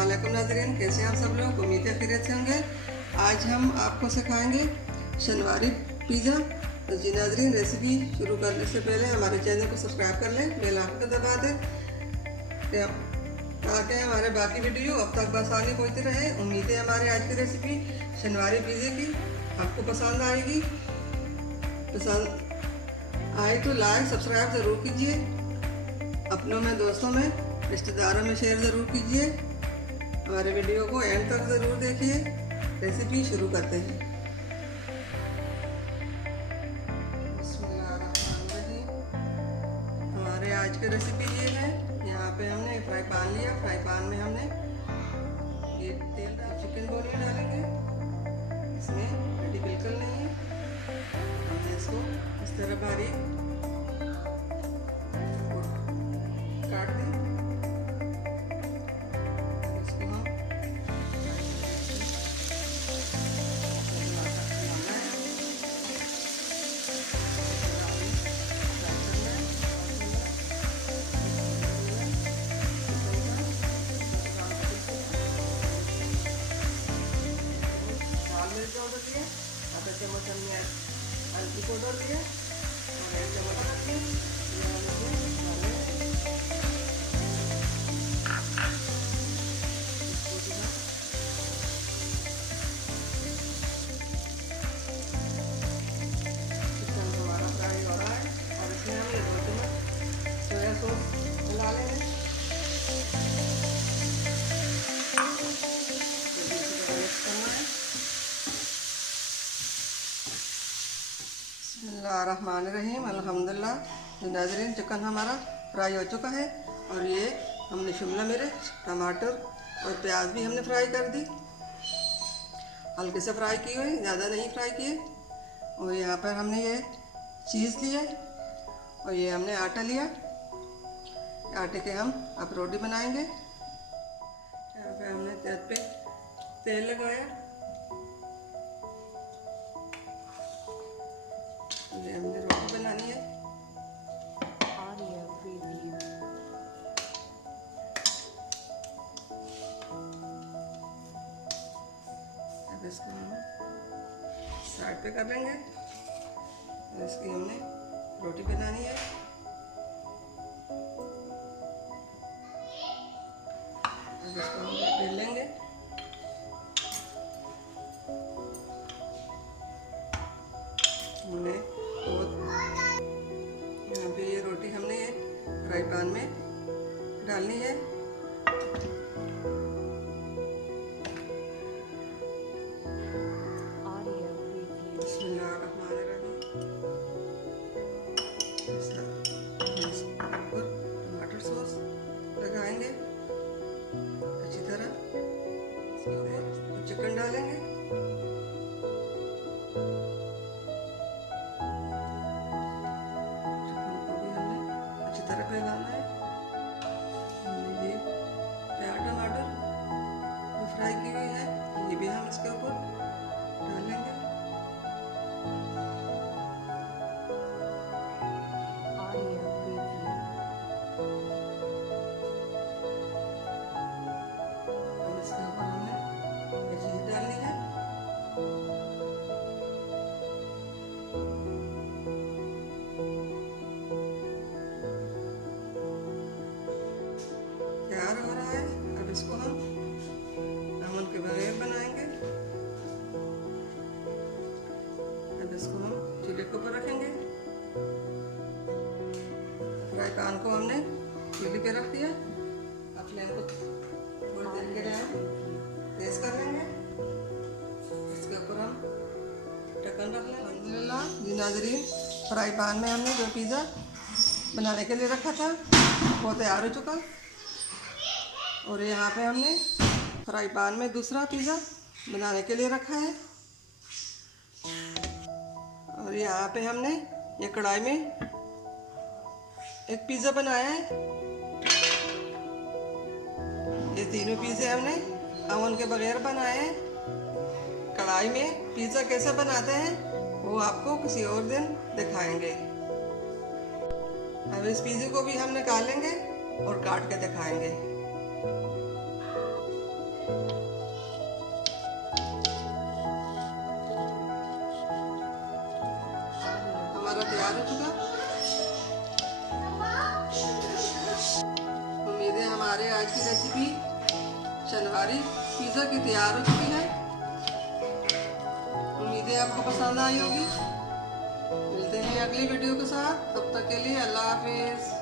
अस्सलामुअलैकुम नाज़रीन, कैसे हैं आप सब लोग। उम्मीद है खैरियत से होंगे। आज हम आपको सिखाएंगे शनिवारी पिज़्ज़ा। तो जी नाज़रीन, रेसिपी शुरू करने से पहले हमारे चैनल को सब्सक्राइब कर लें, बेल आइकन को दबा दें ताकि हमारे बाकी वीडियो अब तक आसानी पहुँचती रहे। उम्मीद है हमारे आज की रेसिपी शनिवारी पिज़्ज़े की आपको पसंद आएगी। पसंद आए तो लाइक सब्सक्राइब ज़रूर कीजिए, अपनों में, दोस्तों में, रिश्तेदारों में शेयर ज़रूर कीजिए। हमारे वीडियो को एंड तक ज़रूर देखिए। रेसिपी शुरू करते हैं। हमारे आज की रेसिपी ये है। यहाँ पे हमने फ्राई पैन लिया। फ्राई पैन में हमने ये तेल चिकन बोली डालेंगे। इसमें हड्डी बिल्कुल नहीं है। हमने इसको इस तरह बारीक काट दें। पाउडर लिया, आधा चम्मच हमने हल्दी पाउडर लिया और 1 चम्मच चिकन हमारा फ्राई हो रहा है और इसमें हम 2 चम्मच सोया सॉस मिला लेंगे। बिस्मिल्लाहिर्रहमानिर्रहीम। अल्हम्दुलिल्लाह। नाज़रीन, चिकन हमारा फ्राई हो चुका है और ये हमने शिमला मिर्च, टमाटर और प्याज भी हमने फ्राई कर दी। हल्के से फ्राई की हुई, ज़्यादा नहीं फ्राई किए। और यहाँ पर हमने ये चीज़ लिया और ये हमने आटा लिया। आटे के हम अब रोटी बनाएंगे। यहाँ पे हमने तेल पे तेल लगाया। ये हमने रोटी बनानी है। अब इसको हम साइड पे कर लेंगे और इसकी हमने रोटी बनानी है। अब इसको हम बेल लेंगे। हमने यहाँ पे ये रोटी हमने ये फ्राई पैन में डालनी है। टमाटर सॉस लगाएंगे अच्छी तरह। चिकन डालेंगे। फैलाना है। हमने ये प्याज टमाटर जो फ्राई की हुई है ये भी हम इसके ऊपर डालेंगे। अब इसके ऊपर हमने ये चीज़ डालनी है। तैयार हो रहा है। अब इसको हम अमन के बगैर बनाएंगे। अब इसको हम चूल्हे के ऊपर रखेंगे। फ्राई पैन को हमने चूल्हे पे रख दिया। अब फ्लेम को थोड़ी देर के लिए तेज कर लेंगे। इसके ऊपर हम ढक्कन रख लेंगे। अल्हम्दुलिल्लाह जी नाज़रीन, फ्राई पैन में हमने जो पिज़्ज़ा बनाने के लिए रखा था वो तैयार हो चुका। और यहाँ पे हमने फ्राई पैन में दूसरा पिज़्ज़ा बनाने के लिए रखा है। और यहाँ पे हमने ये कढ़ाई में एक पिज़्ज़ा बनाया है। ये तीनों पिज़्ज़े हमने ओवन के बगैर बनाए हैं। कढ़ाई में पिज़्ज़ा कैसे बनाते हैं वो आपको किसी और दिन दिखाएंगे। अब इस पिज़्ज़े को भी हम निकालेंगे और काट के दिखाएंगे। हमारा तैयार हो चुका। उम्मीद है हमारे आज की रेसिपी शनिवारी पिज़्ज़ा की तैयार हो चुकी है। उम्मीद है आपको पसंद आई होगी। मिलते हैं अगली वीडियो के साथ, तब तक के लिए अल्लाह हाफिज़।